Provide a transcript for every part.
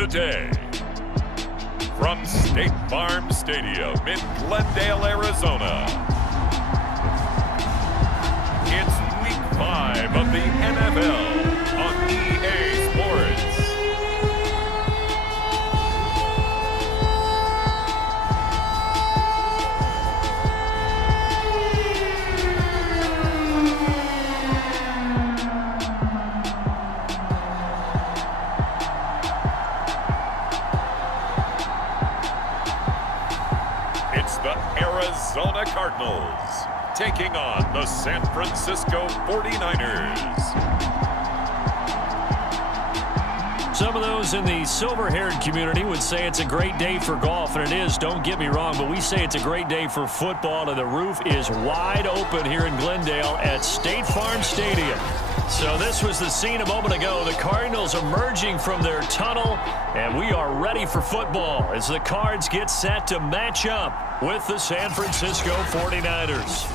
Today, from State Farm Stadium in Glendale, Arizona, it's Week 5 of the NFL on EA Sports. It's the Arizona Cardinals taking on the San Francisco 49ers. Some of those in the silver-haired community would say it's a great day for golf, and it is, don't get me wrong, but we say it's a great day for football, and the roof is wide open here in Glendale at State Farm Stadium. So this was the scene a moment ago. The Cardinals emerging from their tunnel, and we are ready for football as the Cards get set to match up with the San Francisco 49ers.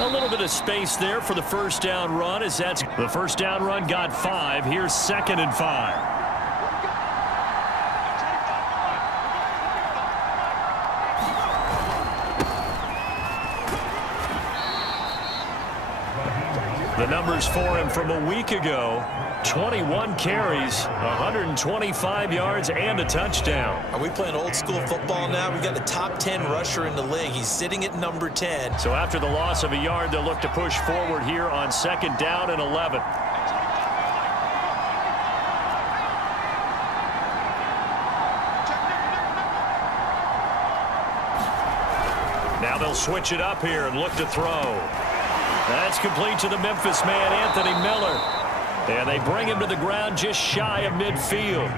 A little bit of space there for the first down run, as that's the first down run got 5. Here's 2nd and 5. The numbers for him from a week ago: 21 carries, 125 yards, and a touchdown. Are we playing old school football now? We've got the top 10 rusher in the league. He's sitting at number 10. So after the loss of a yard, they'll look to push forward here on 2nd down and 11. Now they'll switch it up here and look to throw. That's complete to the Memphis man, Anthony Miller. And they bring him to the ground just shy of midfield.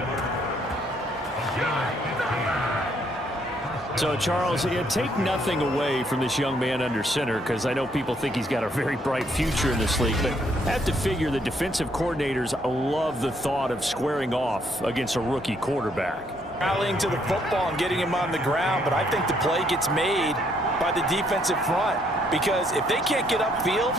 So, Charles, take nothing away from this young man under center, because I know people think he's got a very bright future in this league, but I have to figure the defensive coordinators love the thought of squaring off against a rookie quarterback. Rallying to the football and getting him on the ground, but I think the play gets made by the defensive front, because if they can't get upfield,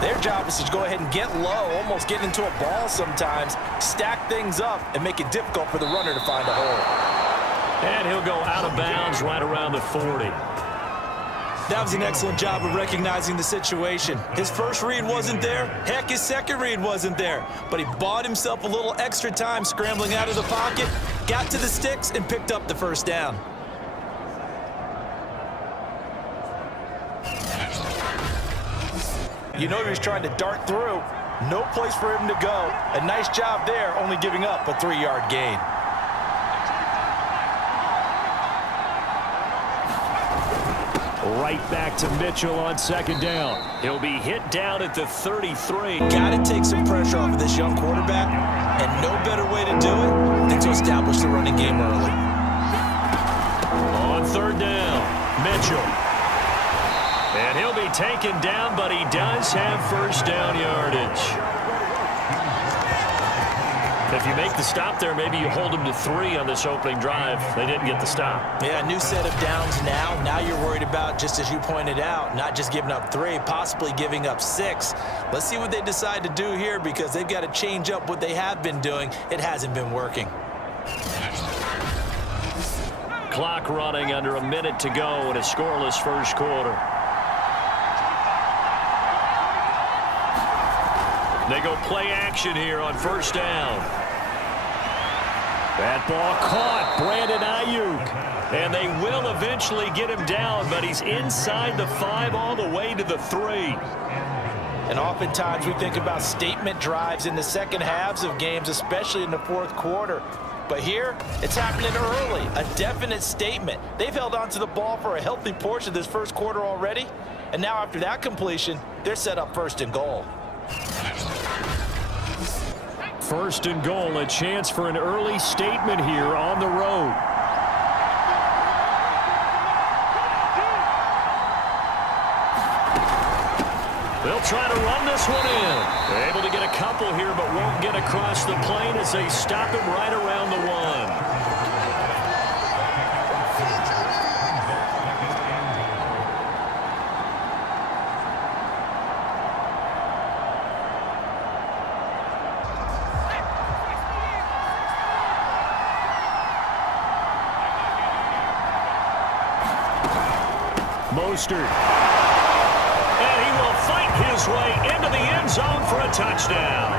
their job is to go ahead and get low, almost get into a ball sometimes, stack things up, and make it difficult for the runner to find a hole. And he'll go out of bounds right around the 40. That was an excellent job of recognizing the situation. His first read wasn't there. Heck, his second read wasn't there. But he bought himself a little extra time scrambling out of the pocket, got to the sticks, and picked up the first down. You know he's trying to dart through. No place for him to go. A nice job there, only giving up a 3-yard gain. Right back to Mitchell on 2nd down. He'll be hit down at the 33. Got to take some pressure off of this young quarterback, and no better way to do it than to establish the running game early. On 3rd down, Mitchell. And he'll be taken down, but he does have first down yardage. If you make the stop there, maybe you hold him to 3 on this opening drive. They didn't get the stop. Yeah, new set of downs now. Now you're worried about, just as you pointed out, not just giving up 3, possibly giving up 6. Let's see what they decide to do here, because they've got to change up what they have been doing. It hasn't been working. Clock running, under a minute to go in a scoreless first quarter. They go play action here on 1st down. That ball caught, Brandon Ayuk. And they will eventually get him down, but he's inside the 5 all the way to the 3. And oftentimes we think about statement drives in the second halves of games, especially in the 4th quarter. But here, it's happening early, a definite statement. They've held on to the ball for a healthy portion of this first quarter already. And now after that completion, they're set up 1st and goal. 1st and goal, a chance for an early statement here on the road. They'll try to run this one in. They're able to get a couple here, but won't get across the plane as they stop him right around the 1. Mostert. And he will fight his way into the end zone for a touchdown.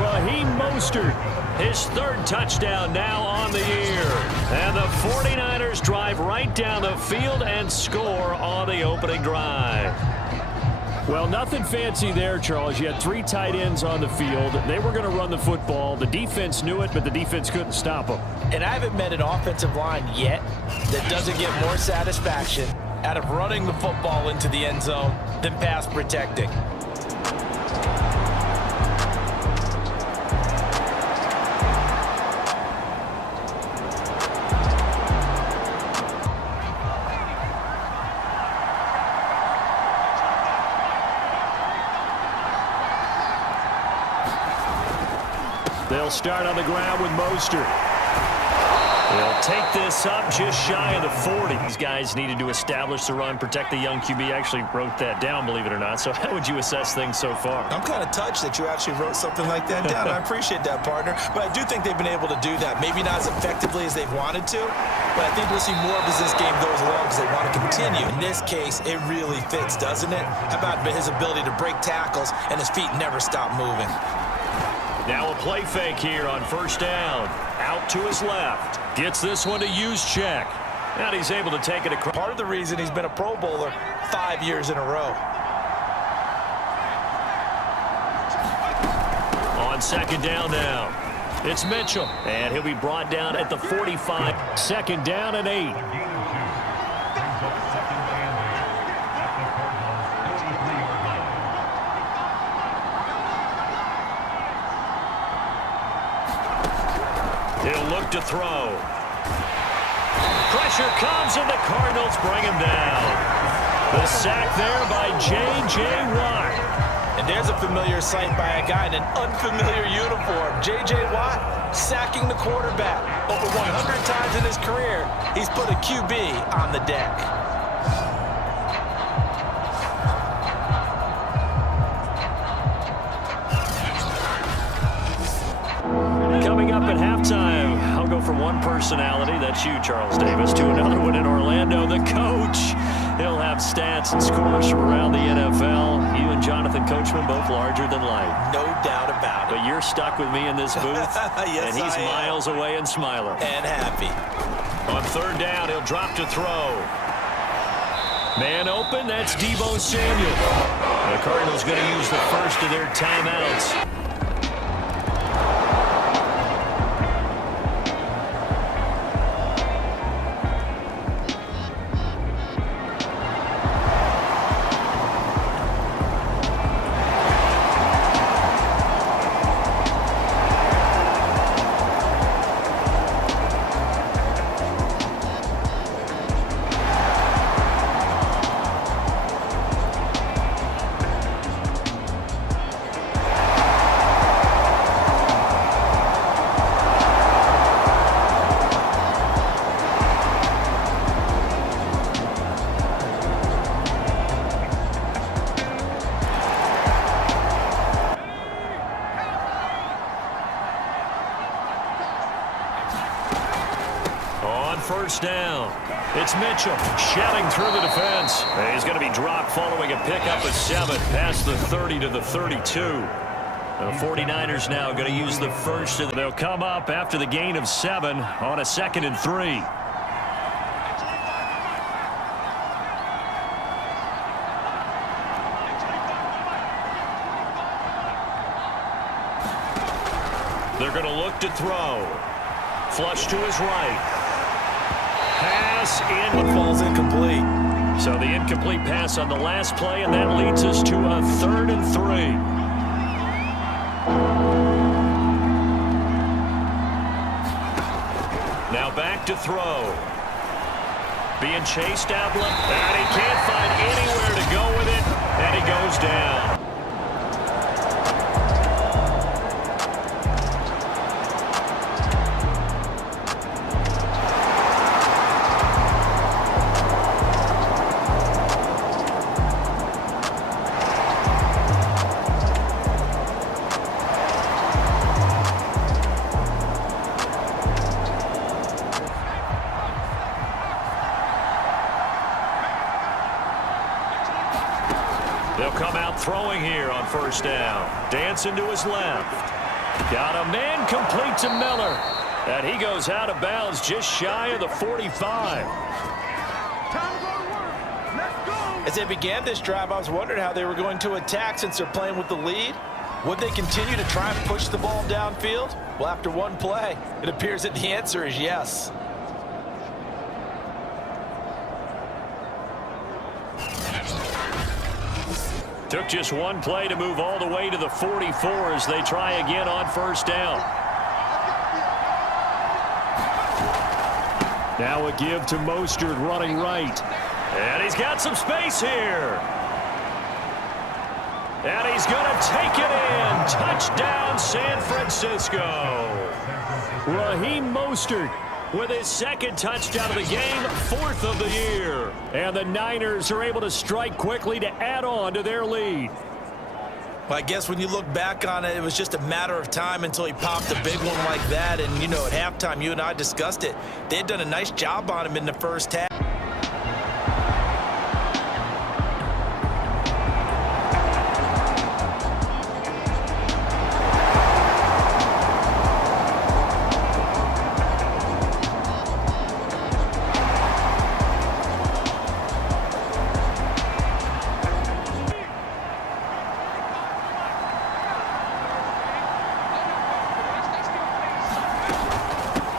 Raheem Mostert, his 3rd touchdown now on the year. And the 49ers drive right down the field and score on the opening drive. Well, nothing fancy there, Charles. You had 3 tight ends on the field. They were going to run the football. The defense knew it, but the defense couldn't stop them. And I haven't met an offensive line yet that doesn't get more satisfaction out of running the football into the end zone than pass protecting. They'll start on the ground with Mostert. They'll take this up just shy of the 40. These guys needed to establish the run, protect the young QB. Actually wrote that down, believe it or not. So how would you assess things so far? I'm kind of touched that you actually wrote something like that down. I appreciate that, partner. But I do think they've been able to do that. Maybe not as effectively as they've wanted to, but I think we'll see more of as this game goes along because they want to continue. In this case, it really fits, doesn't it? How about his ability to break tackles and his feet never stop moving? Now a play fake here on 1st down. Out to his left. Gets this one to use check. And he's able to take it across. Part of the reason he's been a Pro Bowler 5 years in a row. On 2nd down now. It's Mitchell. And he'll be brought down at the 45. 2nd down and 8. He'll look to throw. Pressure comes, and the Cardinals bring him down. The sack there by J.J. Watt. And there's a familiar sight by a guy in an unfamiliar uniform. J.J. Watt sacking the quarterback. Over 100 times in his career, he's put a QB on the deck. Coming up at halftime, I'll go from one personality, that's you, Charles Davis, to another one in Orlando, the coach. He'll have stats and scores from around the NFL. You and Jonathan Coachman, both larger than life. No doubt about it. But you're stuck with me in this booth, yes, and he's I am. miles away and smiling. And happy. On 3rd down, he'll drop to throw. Man open, that's Deebo Samuel. The Cardinals going to use the first of their timeouts. First down. It's Mitchell shouting through the defense. He's going to be dropped following a pickup of 7 past the 30 to the 32. The 49ers now going to use the first. They'll come up after the gain of 7 on a 2nd and 3. They're going to look to throw. Flush to his right. Pass in. One falls incomplete. So the incomplete pass on the last play, and that leads us to a 3rd and 3. Now back to throw. Being chased out left, and he can't find anywhere to go with it, and he goes goes down. They'll come out throwing here on first down. Dancing to his left. Got a man complete to Miller. And he goes out of bounds just shy of the 45. As they began this drive, I was wondering how they were going to attack since they're playing with the lead. Would they continue to try and push the ball downfield? Well, after one play, it appears that the answer is yes. Took just one play to move all the way to the 44 as they try again on first down. Now a give to Mostert running right. And he's got some space here. And he's going to take it in. Touchdown, San Francisco. Raheem Mostert with his second touchdown of the game, 4th of the year. And the Niners are able to strike quickly to add on to their lead. Well, I guess when you look back on it, it was just a matter of time until he popped a big one like that. And, you know, at halftime, you and I discussed it. They had done a nice job on him in the first half.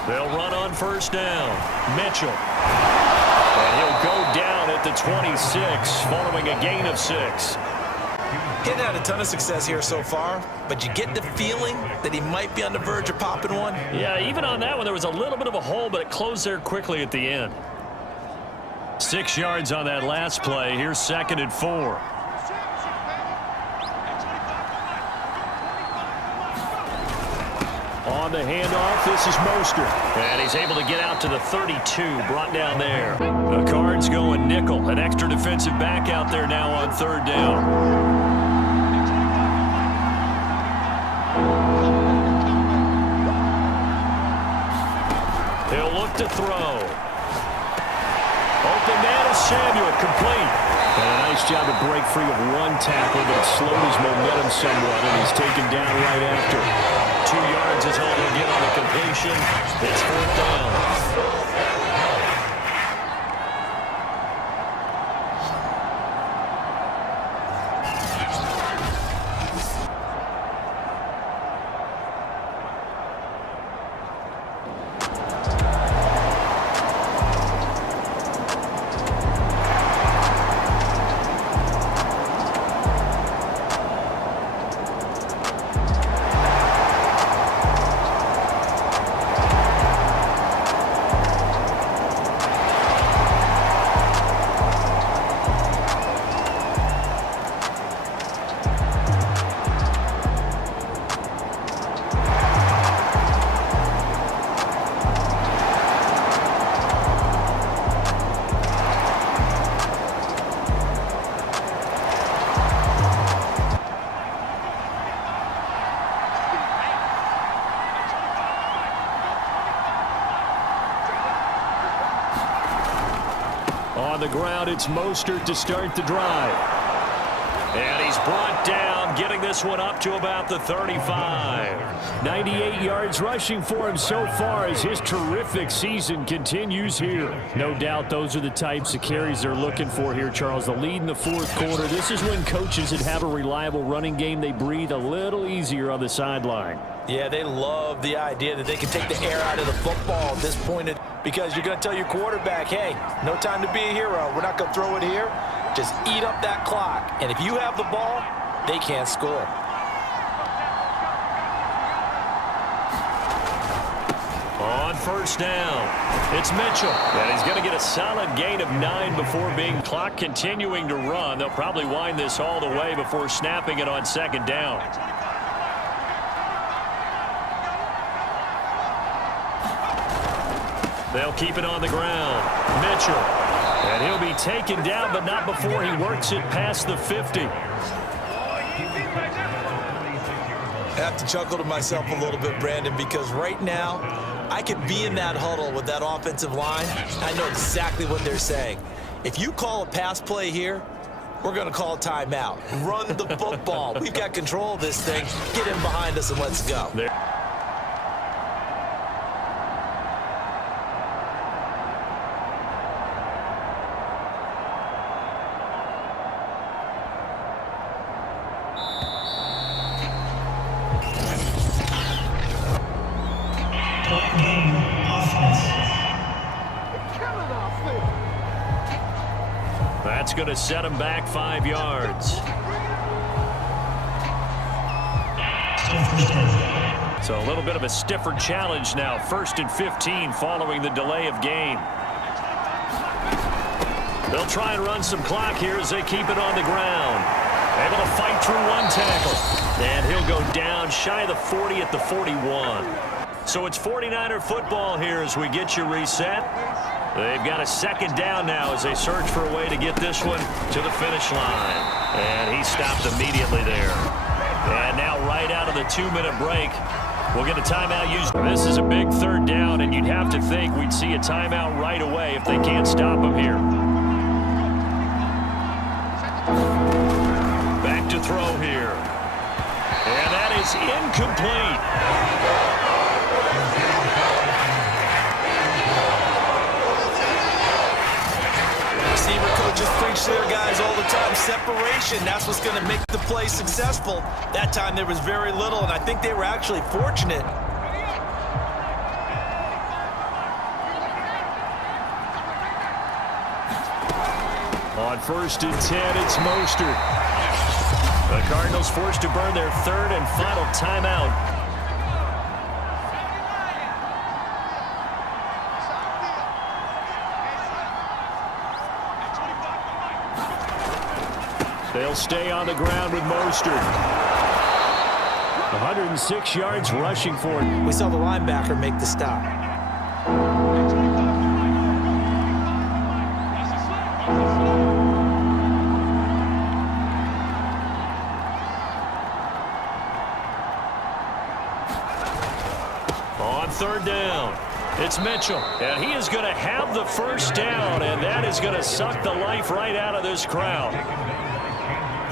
They'll run on first down. Mitchell. And he'll go down at the 26 following a gain of 6. He hadn't had a ton of success here so far, but you get the feeling that he might be on the verge of popping one. Yeah, even on that one, there was a little bit of a hole, but it closed there quickly at the end. 6 yards on that last play. Here's 2nd and 4. On the handoff, this is Mostert. And he's able to get out to the 32, brought down there. The Cards going nickel. An extra defensive back out there now on 3rd down. He'll look to throw. Open man is Samuel, complete. And a nice job to break free of one tackle, but it slowed his momentum somewhat, and he's taken down right after. 2 yards is all they'll get on the completion. It's 4th down. On the ground, it's Mostert to start the drive. And he's brought down, getting this one up to about the 35. 98 yards rushing for him so far as his terrific season continues here. No doubt those are the types of carries they're looking for here, Charles. The lead in the 4th quarter. This is when coaches that have a reliable running game, they breathe a little easier on the sideline. Yeah, they love the idea that they can take the air out of the football at this point because you're going to tell your quarterback, hey, no time to be a hero. We're not going to throw it here. Just eat up that clock. And if you have the ball, they can't score. On first down, it's Mitchell. And he's going to get a solid gain of 9 before being clock continuing to run. They'll probably wind this all the way before snapping it on second down. They'll keep it on the ground. Mitchell. And he'll be taken down, but not before he works it past the 50. I have to chuckle to myself a little bit, Brandon, because right now I could be in that huddle with that offensive line. I know exactly what they're saying. If you call a pass play here, we're going to call a timeout. Run the football. We've got control of this thing. Get in behind us and let's go. That's going to set him back 5 yards. So a little bit of a stiffer challenge now. 1st and 15 following the delay of game. They'll try and run some clock here as they keep it on the ground. Able to fight through one tackle. And he'll go down shy of the 40 at the 41. So it's 49er football here as we get you reset. They've got a second down now as they search for a way to get this one to the finish line. And he stopped immediately there. And now right out of the 2-minute break, we'll get a timeout used. This is a big 3rd down, and you'd have to think we'd see a timeout right away if they can't stop him here. Back to throw here. And that is incomplete. Receiver coaches preach to their guys all the time. Separation, that's what's going to make the play successful. That time there was very little, and I think they were actually fortunate. On 1st and 10, it's Mostert. The Cardinals forced to burn their 3rd and final timeout. They'll stay on the ground with Mostert. 106 yards rushing for it. We saw the linebacker make the stop. On 3rd down, it's Mitchell. And he is going to have the first down, and that is going to suck the life right out of this crowd.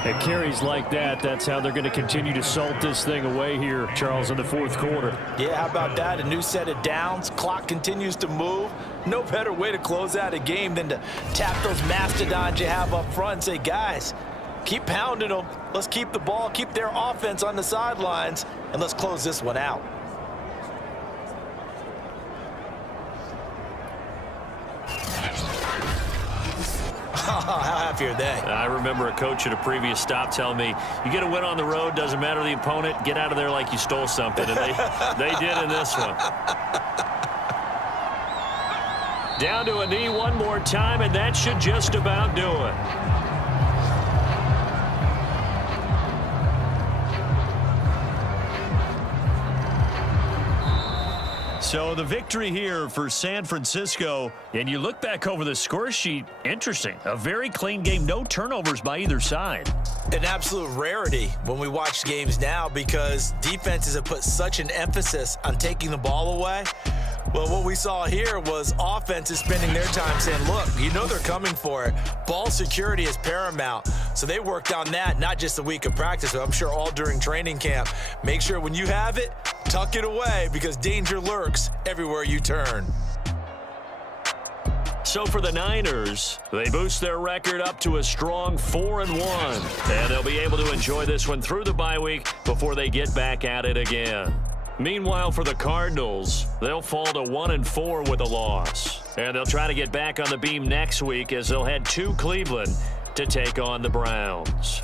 At carries like that, that's how they're going to continue to salt this thing away here, Charles, in the 4th quarter. Yeah, how about that? A new set of downs. Clock continues to move. No better way to close out a game than to tap those mastodons you have up front and say, guys, keep pounding them. Let's keep the ball, keep their offense on the sidelines, and let's close this one out. How happy are they? I remember a coach at a previous stop telling me, you get a win on the road, doesn't matter the opponent, get out of there like you stole something. And they did in this one. Down to a knee one more time, and that should just about do it. So the victory here for San Francisco, and you look back over the score sheet, interesting. A very clean game, no turnovers by either side. An absolute rarity when we watch games now because defenses have put such an emphasis on taking the ball away. Well, what we saw here was offenses spending their time saying, look, you know they're coming for it. Ball security is paramount. So they worked on that, not just a week of practice, but I'm sure all during training camp. Make sure when you have it, tuck it away because danger lurks everywhere you turn. So for the Niners, they boost their record up to a strong 4-1. And they'll be able to enjoy this one through the bye week before they get back at it again. Meanwhile, for the Cardinals, they'll fall to 1-4 with a loss. And they'll try to get back on the beam next week as they'll head to Cleveland to take on the Browns.